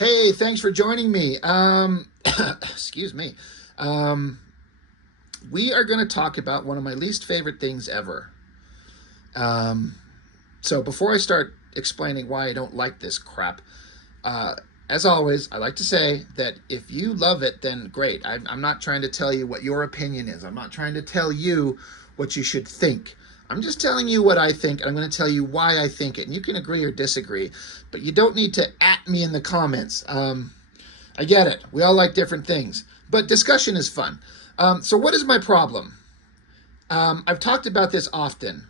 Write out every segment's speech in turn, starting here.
Hey, thanks for joining me. Excuse me. Um, we are going to talk about one of my least favorite things ever. Um, so before I start explaining why I don't like this crap, uh, as always, I like to say that if you love it, then great. I'm not trying to tell you what your opinion is. I'm not trying to tell you what you should think. I'm just telling you what I think, and I'm going to tell you why I think it. And you can agree or disagree, but you don't need to at me in the comments. I get it. We all like different things, but discussion is fun. So, what is my problem? I've talked about this often.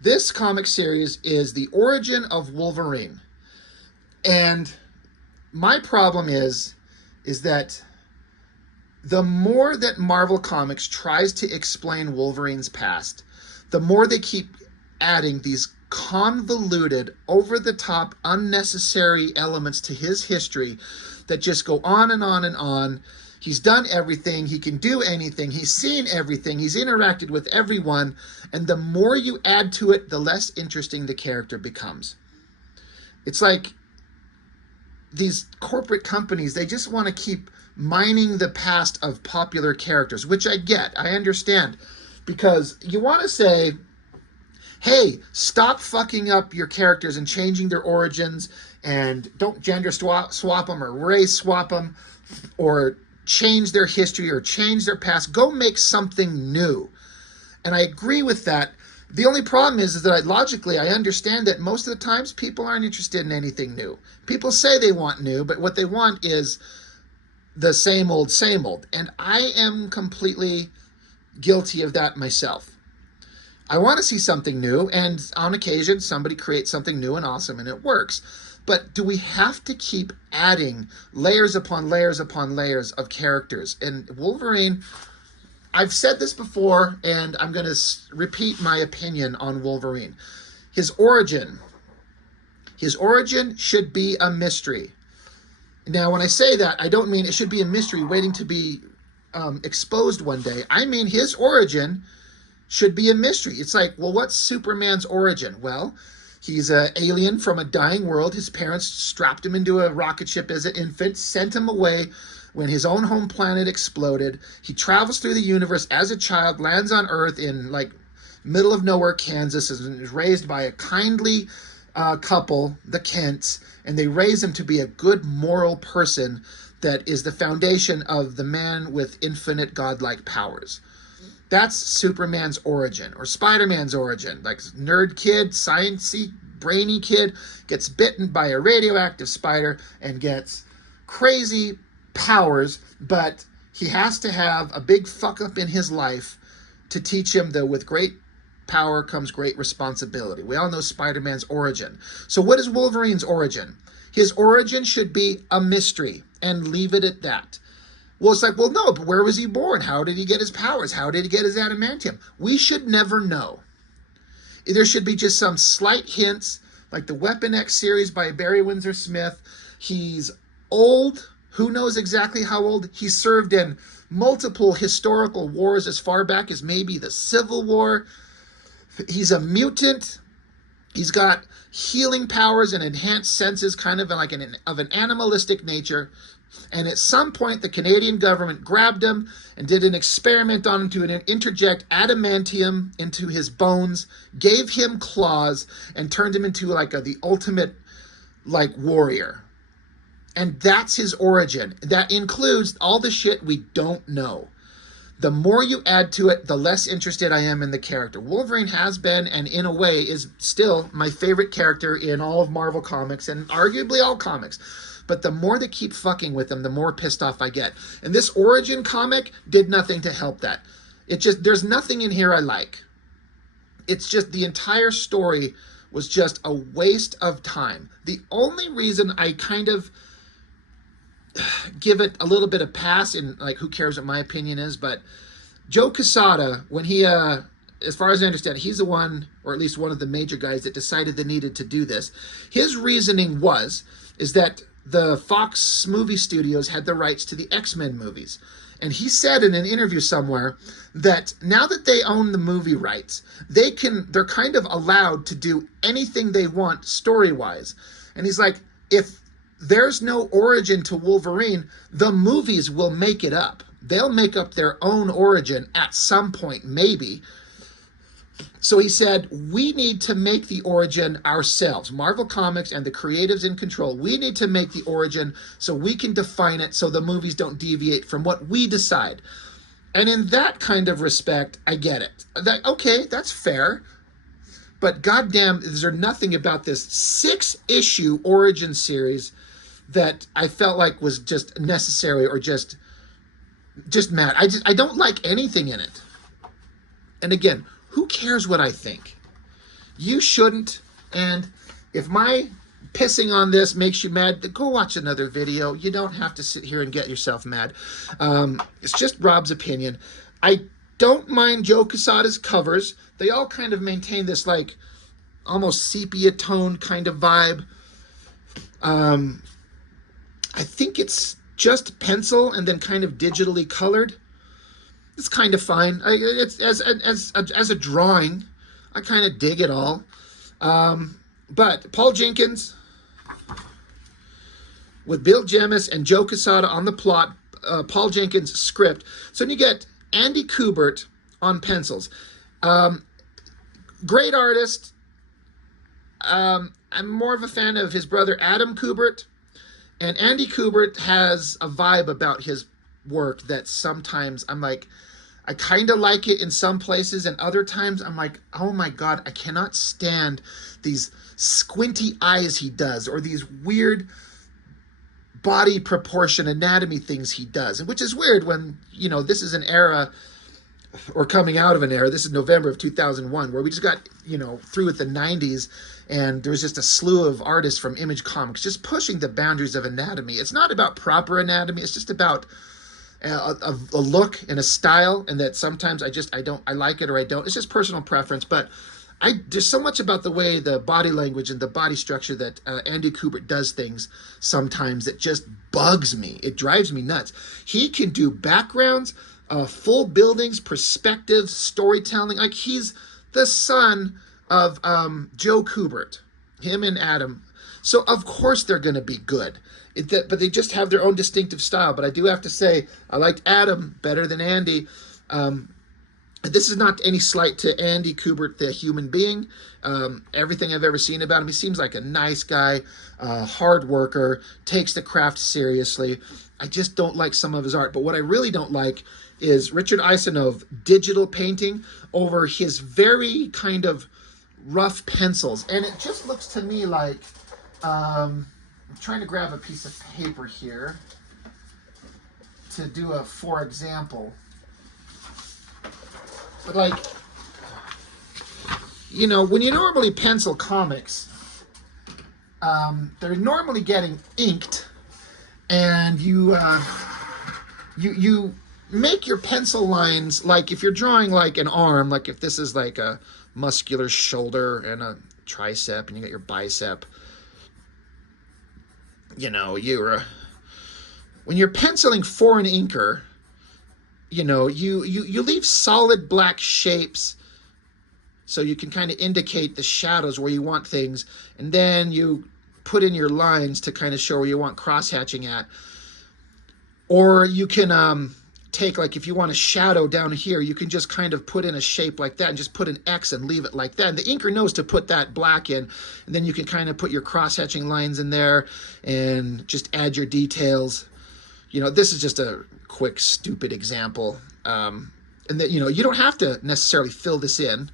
This comic series is the origin of Wolverine, and my problem is that the more that Marvel Comics tries to explain Wolverine's past, the more they keep adding these convoluted, over the top, unnecessary elements to his history that just go on and on and on. He's done everything, he can do anything, he's seen everything, he's interacted with everyone, and the more you add to it, the less interesting the character becomes. It's like these corporate companies, they just want to keep mining the past of popular characters, which I get, I understand, because you want to say, hey, stop fucking up your characters and changing their origins, and don't gender swap them or race swap them or change their history or change their past. Go make something new. And I agree with that. The only problem is that logically I understand that most of the times people aren't interested in anything new. People say they want new, but what they want is the same old, same old. And I am completely guilty of that myself. I want to see something new, and on occasion somebody creates something new and awesome and it works. But do we have to keep adding layers upon layers upon layers of characters? And Wolverine, I've said this before, and I'm going to repeat my opinion on Wolverine. His origin should be a mystery. Now, when I say that, I don't mean it should be a mystery waiting to be exposed one day. I mean his origin should be a mystery. It's like, well, what's Superman's origin? Well, he's an alien from a dying world. His parents strapped him into a rocket ship as an infant, sent him away when his own home planet exploded. He travels through the universe as a child, lands on Earth in like middle of nowhere, Kansas, and is raised by a kindly couple, the Kents, and they raise him to be a good moral person that is the foundation of the man with infinite godlike powers. That's Superman's origin, or Spider-Man's origin. Like nerd kid, sciencey, brainy kid gets bitten by a radioactive spider and gets crazy powers, but he has to have a big fuck up in his life to teach him that with great power comes great responsibility. We all know Spider-Man's origin. So what is Wolverine's origin? His origin should be a mystery, and leave it at that. Well, it's like, well, no, but where was he born? How did he get his powers? How did he get his adamantium? We should never know. There should be just some slight hints, like the Weapon X series by Barry Windsor Smith. He's old. Who knows exactly how old? He served in multiple historical wars as far back as maybe the Civil War. He's a mutant. He's got healing powers and enhanced senses, kind of like of an animalistic nature. And at some point, the Canadian government grabbed him and did an experiment on him to interject adamantium into his bones, gave him claws, and turned him into like the ultimate like warrior. And that's his origin. That includes all the shit we don't know. The more you add to it, the less interested I am in the character. Wolverine has been, and in a way is still, my favorite character in all of Marvel Comics, and arguably all comics. But the more they keep fucking with him, the more pissed off I get. And this origin comic did nothing to help that. There's nothing in here I like. It's just the entire story was just a waste of time. The only reason I kind of give it a little bit of pass, and like, who cares what my opinion is, but Joe Quesada, when he, as far as I understand, he's the one, or at least one of the major guys that decided they needed to do this. His reasoning is that the Fox movie studios had the rights to the X-Men movies. And he said in an interview somewhere that now that they own the movie rights, they're kind of allowed to do anything they want story-wise. And he's like, if there's no origin to Wolverine. The movies will make it up. They'll make up their own origin at some point, maybe. So he said, we need to make the origin ourselves. Marvel Comics and the creatives in control, we need to make the origin so we can define it so the movies don't deviate from what we decide. And in that kind of respect, I get it. Okay, that's fair. But goddamn, is there nothing about this 6-issue origin series that I felt like was just necessary or just mad. I don't like anything in it. And again, who cares what I think? You shouldn't. And if my pissing on this makes you mad, then go watch another video. You don't have to sit here and get yourself mad. It's just Rob's opinion. I don't mind Joe Quesada's covers. They all kind of maintain this like almost sepia tone kind of vibe. I think it's just pencil and then kind of digitally colored. It's kind of fine. It's as a drawing, I kind of dig it all. But Paul Jenkins with Bill Jemas and Joe Quesada on the plot, Paul Jenkins script. So then you get Andy Kubert on pencils. Great artist. I'm more of a fan of his brother Adam Kubert. And Andy Kubert has a vibe about his work that sometimes I'm like, I kind of like it in some places, and other times I'm like, oh my God, I cannot stand these squinty eyes he does, or these weird body proportion anatomy things he does, which is weird when, you know, this is an era, or coming out of an era, this is November of 2001, where we just got, you know, through with the 90s, and there was just a slew of artists from Image Comics just pushing the boundaries of anatomy. It's not about proper anatomy, it's just about a look and a style, and that sometimes I like it or I don't. It's just personal preference, but there's so much about the way the body language and the body structure that Andy Kubert does things sometimes that just bugs me. It drives me nuts. He can do backgrounds, full buildings, perspectives, storytelling. Like, he's the son of Joe Kubert, him and Adam. So of course they're going to be good. But they just have their own distinctive style. But I do have to say, I liked Adam better than Andy. This is not any slight to Andy Kubert, the human being. Everything I've ever seen about him, he seems like a nice guy, hard worker, takes the craft seriously. I just don't like some of his art. But what I really don't like is Richard Isanove digital painting over his very kind of rough pencils. And it just looks to me like... I'm trying to grab a piece of paper here to do a for example. But like, you know, when you normally pencil comics, they're normally getting inked, and you make your pencil lines, like if you're drawing like an arm, like if this is like a muscular shoulder and a tricep, and you got your bicep. You know, when you're penciling for an inker, you know, you leave solid black shapes so you can kind of indicate the shadows where you want things, and then you put in your lines to kind of show where you want cross-hatching at. Or you can take, like, if you want a shadow down here, you can just kind of put in a shape like that and just put an X and leave it like that. And the inker knows to put that black in, and then you can kind of put your cross-hatching lines in there and just add your details. You know, this is just a quick, stupid example. And that, you know, you don't have to necessarily fill this in,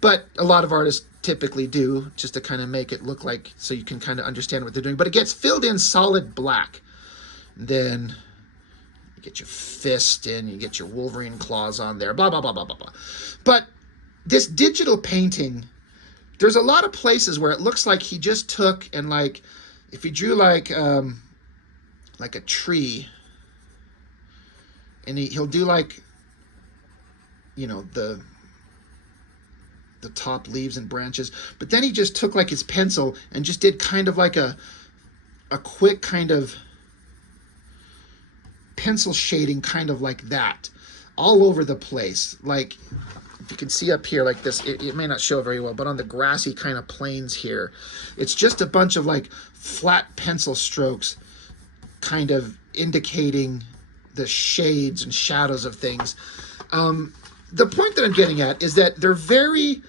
but a lot of artists typically do, just to kind of make it look like, so you can kind of understand what they're doing. But it gets filled in solid black. And then you get your fist in, you get your Wolverine claws on there, blah, blah, blah, blah, blah, blah. But this digital painting, there's a lot of places where it looks like he just took and, like, if he drew like a tree, and he'll do like, you know, the top leaves and branches, but then he just took like his pencil and just did kind of like a quick kind of pencil shading, kind of like that, all over the place. Like, you can see up here like this, it may not show very well, but on the grassy kind of plains here, it's just a bunch of like flat pencil strokes kind of indicating the shades and shadows of things. The point that I'm getting at is that they're very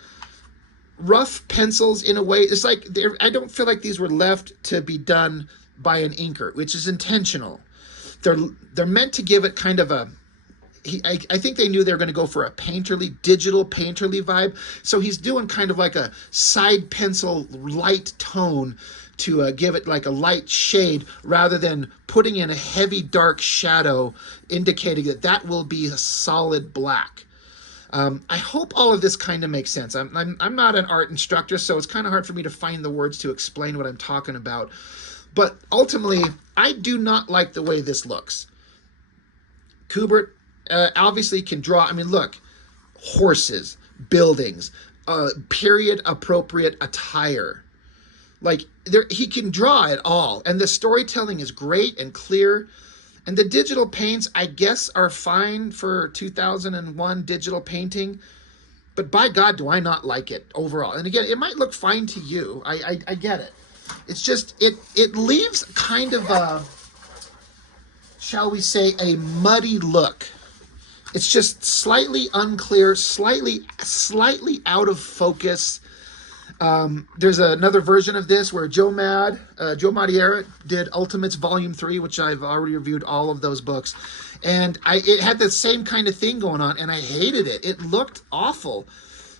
rough pencils in a way. It's like I don't feel like these were left to be done by an inker, which is intentional. They're meant to give it kind of a, I think they knew they were going to go for a digital painterly vibe. So he's doing kind of like a side pencil light tone to give it like a light shade rather than putting in a heavy dark shadow indicating that will be a solid black. I hope all of this kind of makes sense. I'm not an art instructor, so it's kind of hard for me to find the words to explain what I'm talking about. But ultimately, I do not like the way this looks. Kubert obviously can draw. I mean, look, horses, buildings, period-appropriate attire. Like, he can draw it all. And the storytelling is great and clear. And the digital paints, I guess, are fine for 2001 digital painting. But by God, do I not like it overall. And again, it might look fine to you. I get it. It's just, it leaves kind of a, shall we say, a muddy look. It's just slightly unclear, slightly out of focus. There's another version of this where Joe Madureira did Ultimates Volume 3, which I've already reviewed all of those books. And it had the same kind of thing going on, and I hated it. It looked awful,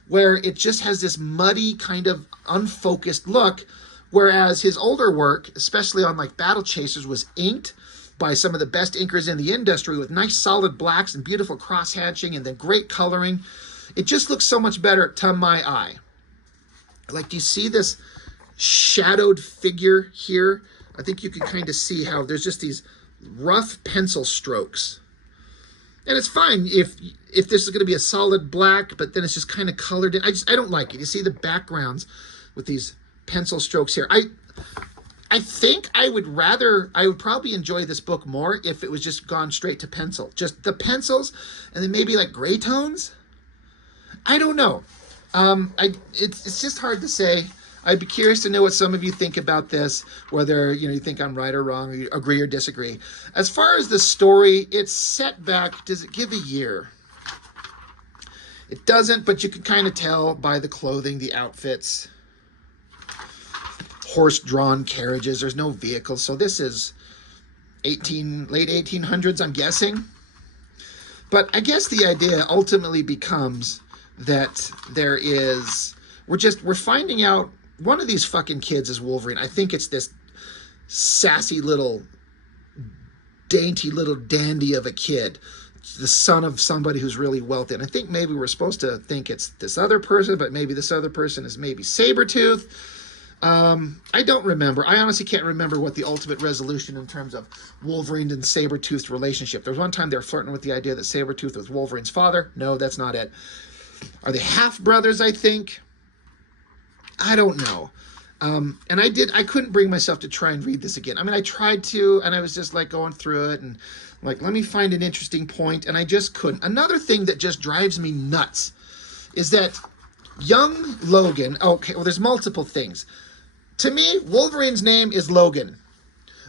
where it just has this muddy kind of unfocused look, whereas his older work, especially on like Battle Chasers, was inked by some of the best inkers in the industry with nice solid blacks and beautiful cross-hatching and then great coloring. It just looks so much better to my eye. Like, do you see this shadowed figure here? I think you can kind of see how there's just these rough pencil strokes. And it's fine if this is going to be a solid black, but then it's just kind of colored in. I don't like it. You see the backgrounds with these pencil strokes here. I think I would probably enjoy this book more if it was just gone straight to pencil. Just the pencils and then maybe like gray tones. I don't know. It's just hard to say. I'd be curious to know what some of you think about this, whether you think I'm right or wrong, or you agree or disagree. As far as the story, it's set back. Does it give a year? It doesn't, but you can kind of tell by the clothing, the outfits, horse-drawn carriages. There's no vehicles, so this is late 1800s, I'm guessing. But I guess the idea ultimately becomes that we're finding out one of these fucking kids is Wolverine. I think it's this sassy little, dainty little dandy of a kid, the son of somebody who's really wealthy. And I think maybe we're supposed to think it's this other person, but maybe this other person is maybe Sabretooth. I don't remember. I honestly can't remember what the ultimate resolution in terms of Wolverine and Sabretooth's relationship. There was one time they were flirting with the idea that Sabretooth was Wolverine's father. No, that's not it. Are they half brothers, I think? I don't know. And I couldn't bring myself to try and read this again. I mean, I tried to, and I was just like going through it and like, let me find an interesting point, and I just couldn't. Another thing that just drives me nuts is that young Logan, okay, well, there's multiple things. To me, Wolverine's name is Logan.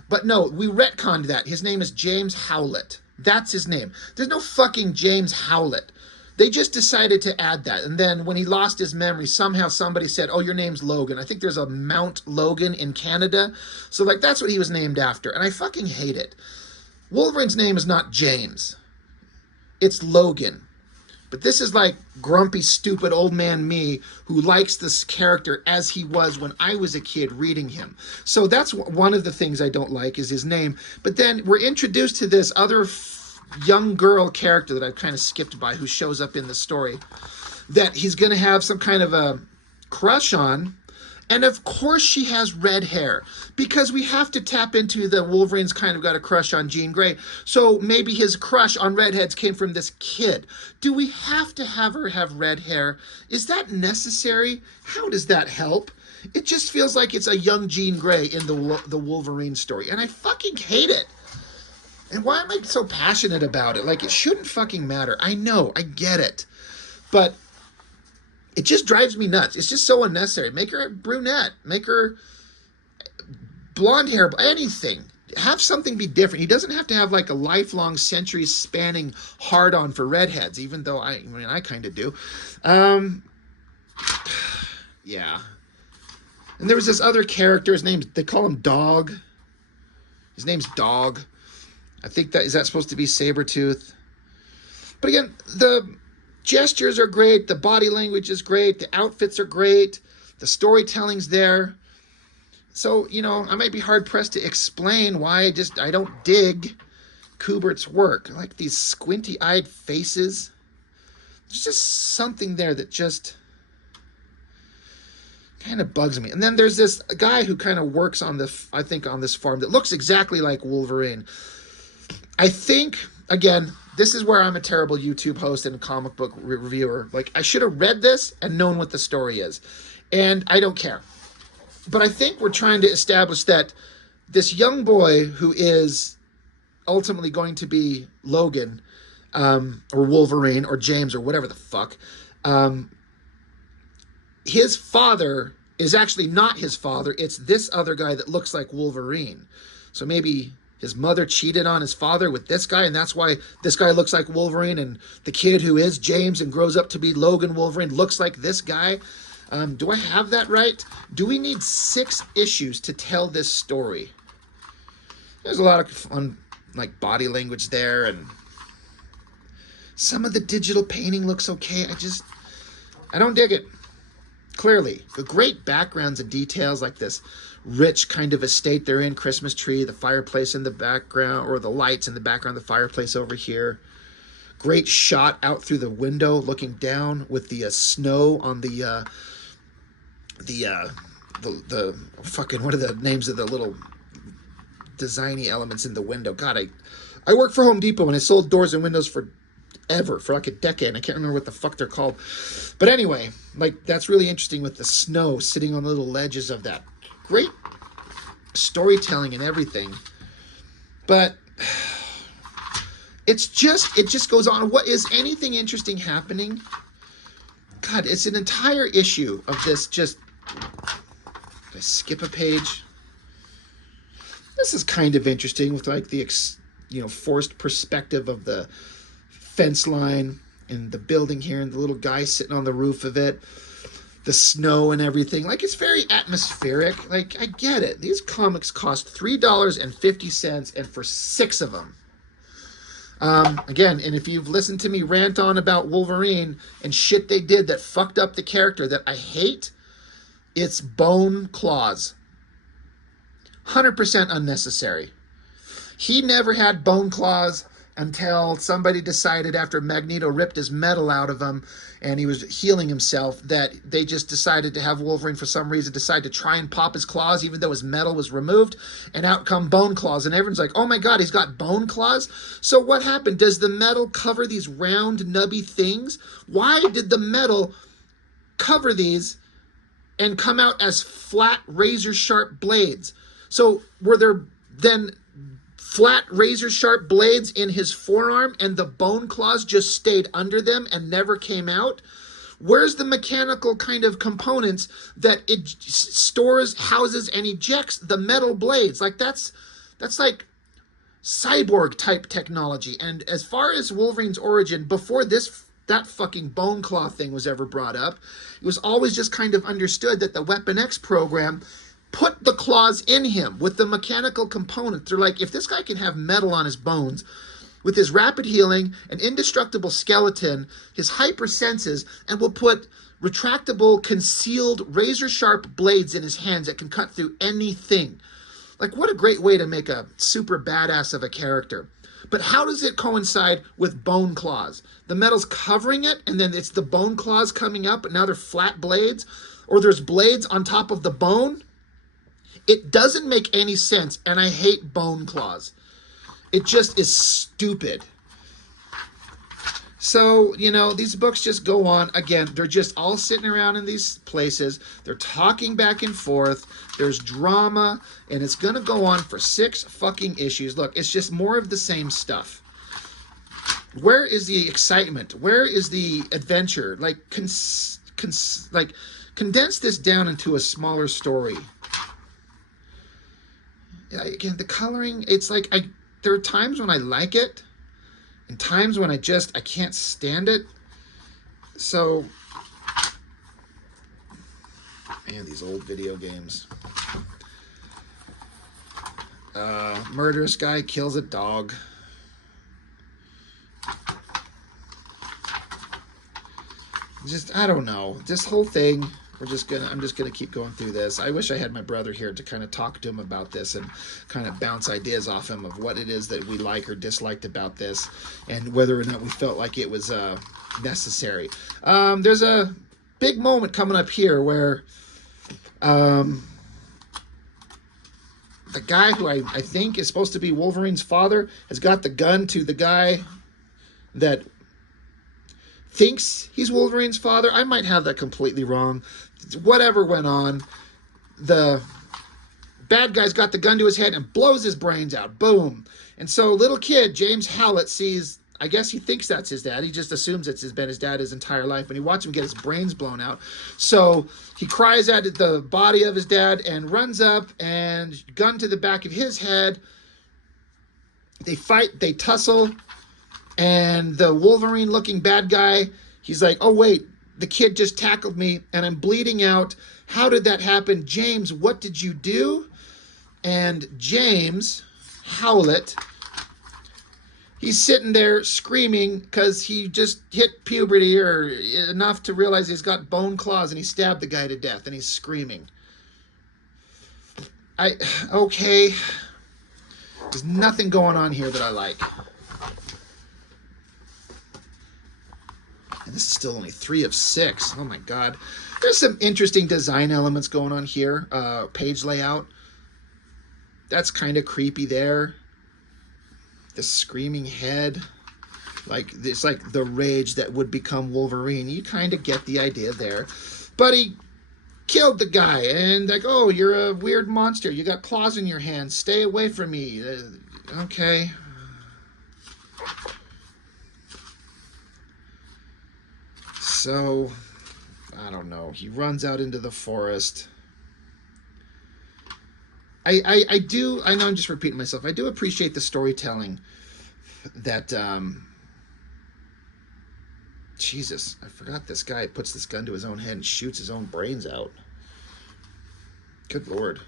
But no, we retconned that. His name is James Howlett. That's his name. There's no fucking James Howlett. They just decided to add that. And then when he lost his memory, somehow somebody said, oh, your name's Logan. I think there's a Mount Logan in Canada. So, like, that's what he was named after. And I fucking hate it. Wolverine's name is not James. It's Logan. But this is like grumpy, stupid old man me who likes this character as he was when I was a kid reading him. So that's one of the things I don't like is his name. But then we're introduced to this other young girl character that I've kind of skipped by who shows up in the story that he's going to have some kind of a crush on. And of course she has red hair because we have to tap into the Wolverine's kind of got a crush on Jean Grey. So maybe his crush on redheads came from this kid. Do we have to have her have red hair? Is that necessary? How does that help? It just feels like it's a young Jean Grey in the Wolverine story. And I fucking hate it. And why am I so passionate about it? Like, it shouldn't fucking matter. I know, I get it. But It just drives me nuts. It's just so unnecessary. Make her a brunette. Make her blonde hair, anything. Have something be different. He doesn't have to have like a lifelong, centuries-spanning hard-on for redheads, even though I kind of do. Yeah. And there was this other character. His name, they call him Dog. His name's Dog. I think is that supposed to be Sabretooth? But again, the gestures are great. The body language is great. The outfits are great. The storytelling's there. So, I might be hard-pressed to explain why I don't dig Kubert's work. I like these squinty-eyed faces. There's just something there that just kind of bugs me. And then there's this guy who kind of works on I think on this farm that looks exactly like Wolverine. I think, again, this is where I'm a terrible YouTube host and a comic book reviewer. Like, I should have read this and known what the story is. And I don't care. But I think we're trying to establish that this young boy who is ultimately going to be Logan, or Wolverine, or James, or whatever the fuck, his father is actually not his father. It's this other guy that looks like Wolverine. So maybe his mother cheated on his father with this guy, and that's why this guy looks like Wolverine, and the kid who is James and grows up to be Logan Wolverine looks like this guy. Do I have that right? Do we need 6 issues to tell this story? There's a lot of fun, like, body language there, and some of the digital painting looks okay. I don't dig it. Clearly, the great backgrounds and details, like this rich kind of estate they're in, Christmas tree, the fireplace in the background, or the lights in the background, the fireplace over here. Great shot out through the window, looking down with the snow on the fucking, what are the names of the little designy elements in the window? God, I worked for Home Depot and I sold doors and windows for like a decade, and I can't remember what the fuck they're called. But anyway, like, that's really interesting with the snow sitting on the little ledges of that. Great storytelling and everything. But it just goes on. What is anything interesting happening? God, it's an entire issue of this just... Did I skip a page? This is kind of interesting with like the forced perspective of the fence line and the building here and the little guy sitting on the roof of it, the snow and everything. Like, it's very atmospheric. Like, I get it. These comics cost $3.50, and for 6 of them. Again, and if you've listened to me rant on about Wolverine and shit they did that fucked up the character that I hate, it's bone claws. 100% unnecessary. He never had bone claws until somebody decided, after Magneto ripped his metal out of him and he was healing himself, that they just decided to have Wolverine, for some reason, decide to try and pop his claws even though his metal was removed, and out come bone claws. And everyone's like, oh my god, he's got bone claws? So what happened? Does the metal cover these round, nubby things? Why did the metal cover these and come out as flat, razor-sharp blades? So were there then flat, razor-sharp blades in his forearm, and the bone claws just stayed under them and never came out? Where's the mechanical kind of components that it stores, houses, and ejects the metal blades? Like, that's like cyborg-type technology. And as far as Wolverine's origin, before that fucking bone claw thing was ever brought up, it was always just kind of understood that the Weapon X program put the claws in him with the mechanical components. They're like, if this guy can have metal on his bones, with his rapid healing, an indestructible skeleton, his hyper senses, and will put retractable, concealed, razor-sharp blades in his hands that can cut through anything. Like, what a great way to make a super badass of a character. But how does it coincide with bone claws? The metal's covering it, and then it's the bone claws coming up, but now they're flat blades? Or there's blades on top of the bone? It doesn't make any sense, and I hate bone claws. It just is stupid. So, these books just go on. Again, they're just all sitting around in these places. They're talking back and forth. There's drama, and it's going to go on for 6 fucking issues. Look, it's just more of the same stuff. Where is the excitement? Where is the adventure? Like, condense this down into a smaller story. Yeah, again, the coloring, it's like there are times when I like it and times when I can't stand it. So, man, these old video games. Murderous guy kills a dog. I don't know. This whole thing, I'm just gonna keep going through this. I wish I had my brother here to kind of talk to him about this and kind of bounce ideas off him of what it is that we like or disliked about this, and whether or not we felt like it was necessary. There's a big moment coming up here where the guy who I think is supposed to be Wolverine's father has got the gun to the guy that thinks he's Wolverine's father. I might have that completely wrong. Whatever went on, the bad guy's got the gun to his head and blows his brains out. Boom. And so little kid, James Howlett, sees, I guess he thinks that's his dad. He just assumes it's been his dad his entire life. And he watches him get his brains blown out. So he cries out at the body of his dad and runs up and gun to the back of his head. They fight, they tussle. And the Wolverine-looking bad guy, he's like, oh, wait, the kid just tackled me, and I'm bleeding out. How did that happen? James, what did you do? And James Howlett, he's sitting there screaming because he just hit puberty or enough to realize he's got bone claws, and he stabbed the guy to death, and he's screaming. Okay. There's nothing going on here that I like. And this is still only 3 of 6. Oh my God. There's some interesting design elements going on here. Page layout. That's kind of creepy there. The screaming head. It's like the rage that would become Wolverine. You kind of get the idea there. But he killed the guy. And like, oh, you're a weird monster. You got claws in your hands. Stay away from me. Okay. So, I don't know. He runs out into the forest. I know I'm just repeating myself. I do appreciate the storytelling that, Jesus, I forgot this guy puts this gun to his own head and shoots his own brains out. Good Lord.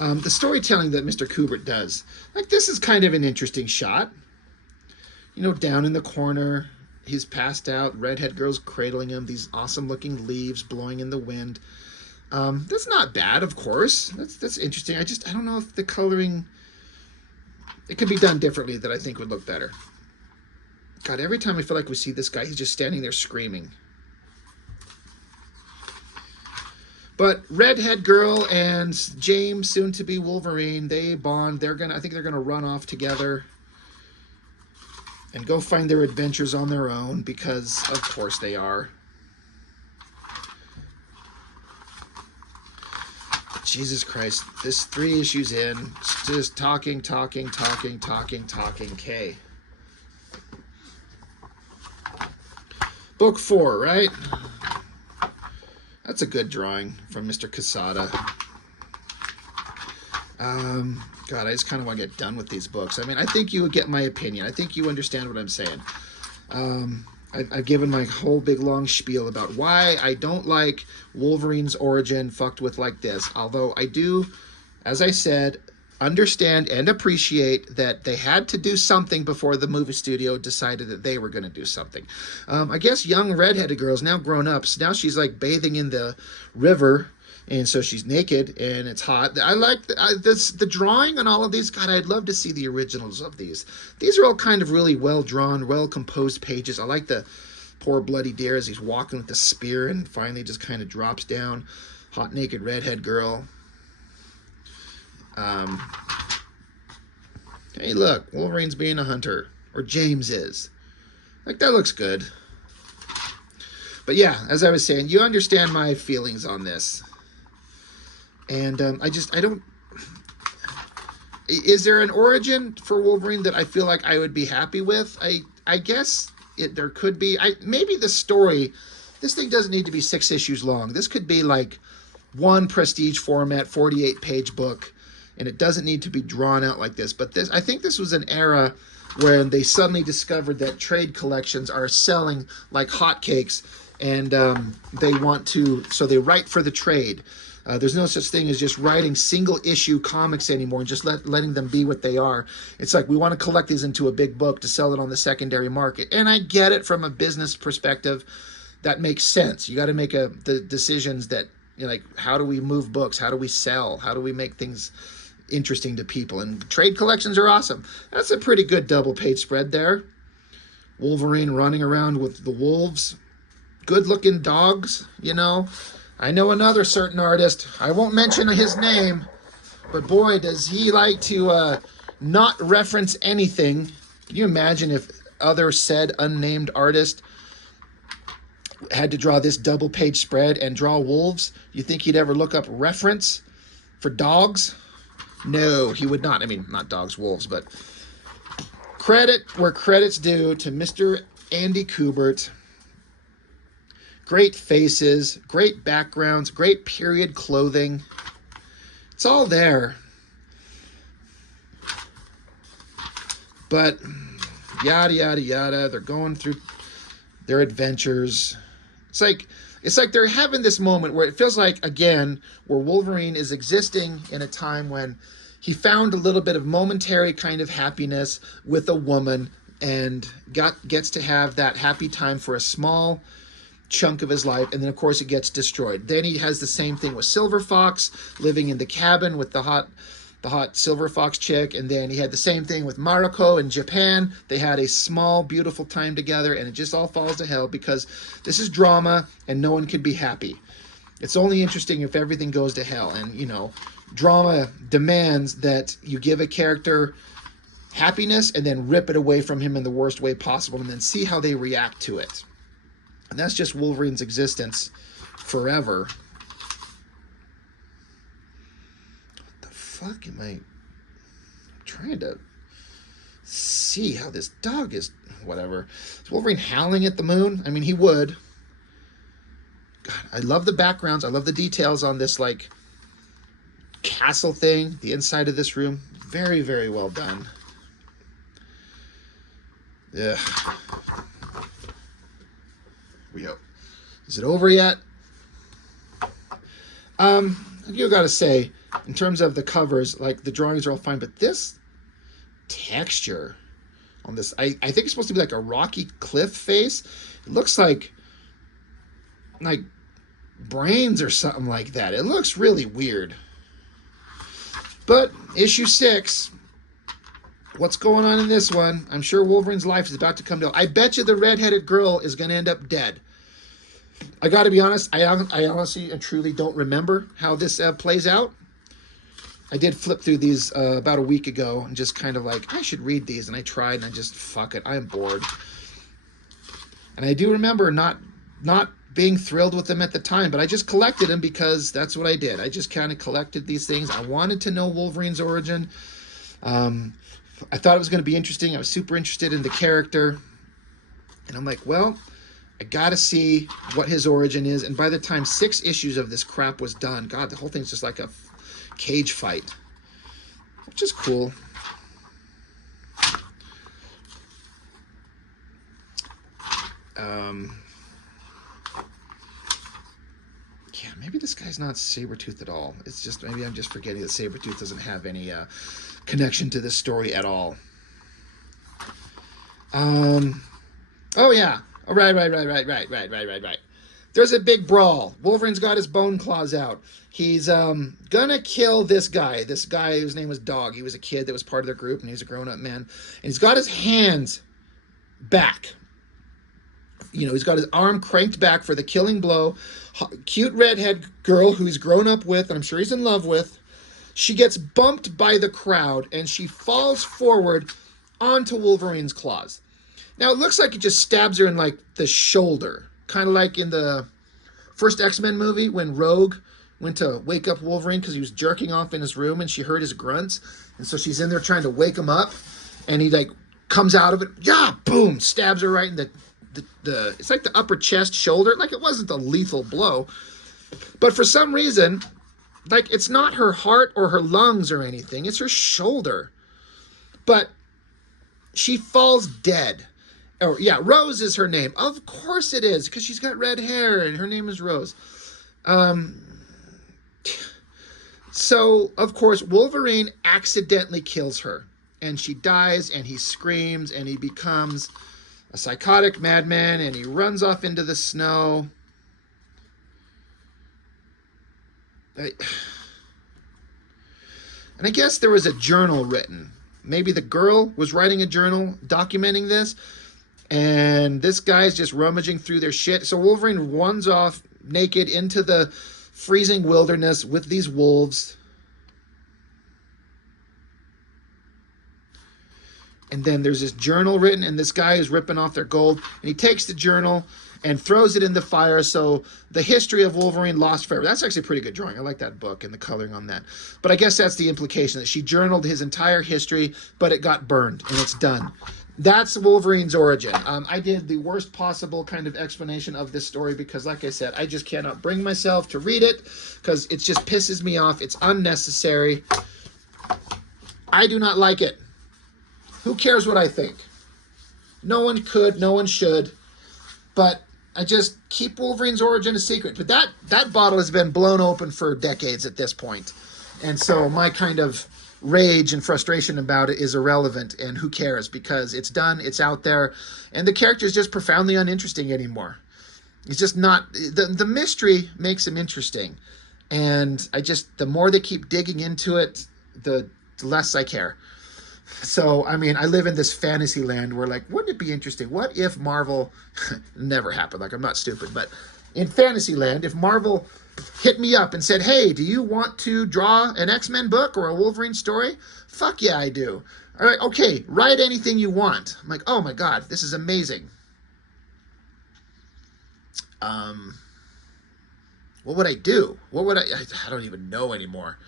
The storytelling that Mr. Kubert does. Like, this is kind of an interesting shot. You know, down in the corner, he's passed out. Redhead girl's cradling him. These awesome-looking leaves blowing in the wind. That's not bad, of course. That's interesting. I don't know if the coloring, it could be done differently that I think would look better. God, every time I feel like we see this guy, he's just standing there screaming. But Redhead Girl and James, soon to be Wolverine, they bond. I think they're gonna run off together and go find their adventures on their own, because of course they are. Jesus Christ, this 3 issues in, just talking. Okay. Book 4, right? That's a good drawing from Mr. Quesada. God, I just kind of want to get done with these books. I mean, I think you would get my opinion. I think you understand what I'm saying. I've given my whole big long spiel about why I don't like Wolverine's origin fucked with like this. Although I do, as I said, understand and appreciate that they had to do something before the movie studio decided that they were going to do something. I guess young redheaded girl's now grown up. So now she's like bathing in the river. And so she's naked, and it's hot. I like the drawing on all of these. God, I'd love to see the originals of these. These are all kind of really well-drawn, well-composed pages. I like the poor bloody deer as he's walking with the spear and finally just kind of drops down. Hot, naked redhead girl. Hey, look, Wolverine's being a hunter. Or James is. Like, that looks good. But yeah, as I was saying, you understand my feelings on this. And I don't... Is there an origin for Wolverine that I feel like I would be happy with? I guess there could be. Maybe the story This thing doesn't need to be 6 issues long. This could be like one prestige format, 48-page book, and it doesn't need to be drawn out like this. But I think this was an era where they suddenly discovered that trade collections are selling like hotcakes, and they want to, so they write for the trade. There's no such thing as just writing single-issue comics anymore and just letting them be what they are. It's like we want to collect these into a big book to sell it on the secondary market. And I get it from a business perspective. That makes sense. You got to make the decisions that, you know, like, how do we move books? How do we sell? How do we make things interesting to people? And trade collections are awesome. That's a pretty good double-page spread there. Wolverine running around with the wolves. Good-looking dogs, you know. I know another certain artist. I won't mention his name, but boy, does he like to not reference anything. Can you imagine if other said unnamed artist had to draw this double-page spread and draw wolves? You think he'd ever look up reference for dogs? No, he would not. I mean, not dogs, wolves, but credit where credit's due to Mr. Andy Kubert. Great faces, great backgrounds, great period clothing. It's all there. But yada, yada, yada. They're going through their adventures. It's like they're having this moment where it feels like, again, where Wolverine is existing in a time when he found a little bit of momentary kind of happiness with a woman and gets to have that happy time for a small chunk of his life, and then of course it gets destroyed. Then he has the same thing with Silver Fox, living in the cabin with the hot Silver Fox chick, and then he had the same thing with Mariko in Japan. They had a small, beautiful time together, and it just all falls to hell because this is drama, and no one can be happy. It's only interesting if everything goes to hell, and, you know, drama demands that you give a character happiness and then rip it away from him in the worst way possible, and then see how they react to it. And that's just Wolverine's existence forever. What the fuck am I trying to see how this dog is? Whatever. Is Wolverine howling at the moon? I mean, he would. God, I love the backgrounds. I love the details on this, like, castle thing. The inside of this room. Very, very well done. Yeah. Is it over yet? You gotta say, in terms of the covers, like, the drawings are all fine, but this texture on this, I think it's supposed to be like a rocky cliff face. It looks like brains or something like that. It looks really weird. But issue 6, what's going on in this one? I'm sure Wolverine's life is about to come to. I bet you the redheaded girl is going to end up dead. I got to be honest, I honestly and truly don't remember how this plays out. I did flip through these about a week ago and just kind of like, I should read these, and I tried, and I just, fuck it, I'm bored. And I do remember not being thrilled with them at the time, but I just collected them because that's what I did. I just kind of collected these things. I wanted to know Wolverine's origin. I thought it was going to be interesting. I was super interested in the character. And I'm like, well, I got to see what his origin is. And by the time 6 issues of this crap was done, God, the whole thing's just like a cage fight, which is cool. Yeah, maybe this guy's not Sabretooth at all. It's just, maybe I'm just forgetting that Sabretooth doesn't have any connection to this story at all. Oh yeah. Oh, right. There's a big brawl. Wolverine's got his bone claws out. He's gonna kill this guy whose name was Dog. He was a kid that was part of their group, and he's a grown-up man. And he's got his hands back. You know, he's got his arm cranked back for the killing blow. Cute redhead girl who he's grown up with, and I'm sure he's in love with. She gets bumped by the crowd, and she falls forward onto Wolverine's claws. Now, it looks like it just stabs her in, like, the shoulder. Kind of like in the first X-Men movie when Rogue went to wake up Wolverine because he was jerking off in his room and she heard his grunts. And so she's in there trying to wake him up. And he, like, comes out of it. Yeah, boom! Stabs her right in it's like the upper chest, shoulder. Like, it wasn't a lethal blow, but for some reason, like, it's not her heart or her lungs or anything. It's her shoulder. But she falls dead. Oh, yeah, Rose is her name. Of course it is, because she's got red hair, and her name is Rose. So, of course, Wolverine accidentally kills her. And she dies, and he screams, and he becomes a psychotic madman, and he runs off into the snow. And I guess there was a journal written. Maybe the girl was writing a journal documenting this, and this guy's just rummaging through their shit. So Wolverine runs off naked into the freezing wilderness with these wolves. And then there's this journal written, and this guy is ripping off their gold, and he takes the journal and throws it in the fire. So the history of Wolverine lost forever. That's actually a pretty good drawing. I like that book and the coloring on that. But I guess that's the implication, that she journaled his entire history, but it got burned, and it's done. That's Wolverine's origin. I did the worst possible kind of explanation of this story because, like I said, I just cannot bring myself to read it because it just pisses me off. It's unnecessary. I do not like it. Who cares what I think? No one could, no one should. But I just keep Wolverine's origin a secret. But that bottle has been blown open for decades at this point. And so my kind of rage and frustration about it is irrelevant, and who cares, because it's done, it's out there, and the character is just profoundly uninteresting anymore. It's just not, the mystery makes him interesting, and the more they keep digging into it, the less I care. So, I mean, I live in this fantasy land where, like, wouldn't it be interesting? What if Marvel, never happened, like, I'm not stupid, but in fantasy land, if Marvel hit me up and said, hey, do you want to draw an X-Men book or a Wolverine story? Fuck yeah, I do. All right, okay, write anything you want. I'm like, oh my God, this is amazing. What would I do? I don't even know anymore.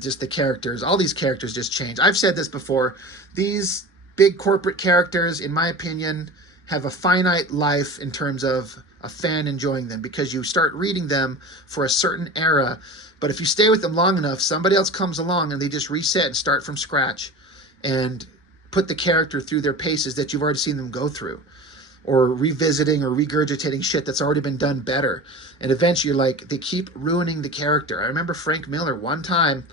Just the characters, all these characters just change. I've said this before. These big corporate characters, in my opinion, have a finite life in terms of a fan enjoying them, because you start reading them for a certain era, but if you stay with them long enough, somebody else comes along and they just reset and start from scratch and put the character through their paces that you've already seen them go through, or revisiting or regurgitating shit that's already been done better. And eventually, like, they keep ruining the character. I remember Frank Miller one time,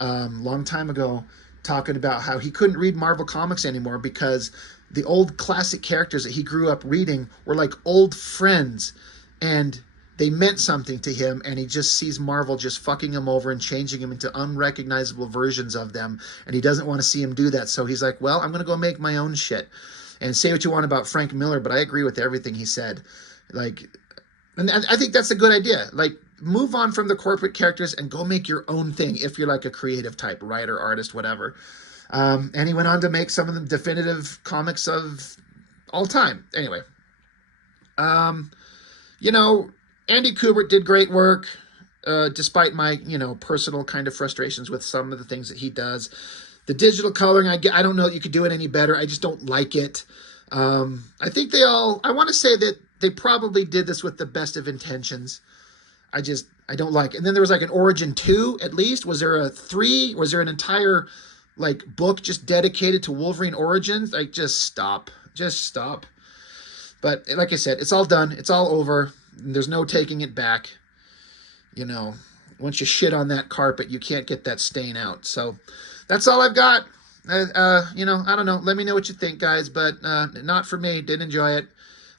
long time ago, talking about how he couldn't read Marvel Comics anymore because the old classic characters that he grew up reading were like old friends, and they meant something to him, and he just sees Marvel just fucking him over and changing him into unrecognizable versions of them, and he doesn't want to see him do that. So he's like, well, I'm going to go make my own shit. And say what you want about Frank Miller, but I agree with everything he said. Like, and I think that's a good idea. Like, move on from the corporate characters and go make your own thing if you're like a creative type, writer, artist, whatever. And he went on to make some of the definitive comics of all time. Anyway, you know, Andy Kubert did great work, despite my, personal kind of frustrations with some of the things that he does. The digital coloring, I don't know that you could do it any better. I just don't like it. I think I want to say that they probably did this with the best of intentions. I don't like it. And then there was like an Origin 2, at least. Was there a 3? Was there an entire like book just dedicated to Wolverine Origins? Like, just stop. But like I said, it's all done. It's all over. There's no taking it back. Once you shit on that carpet, you can't get that stain out. So that's all I've got. I don't know. Let me know what you think, guys, but not for me. Didn't enjoy it.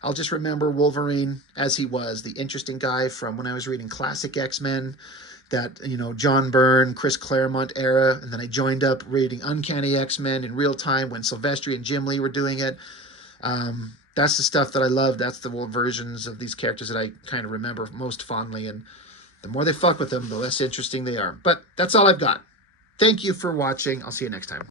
I'll just remember Wolverine as he was, the interesting guy from when I was reading classic X-Men, that, John Byrne, Chris Claremont era, and then I joined up reading Uncanny X-Men in real time when Silvestri and Jim Lee were doing it. That's the stuff that I love. That's the versions of these characters that I kind of remember most fondly, and the more they fuck with them, the less interesting they are. But that's all I've got. Thank you for watching. I'll see you next time.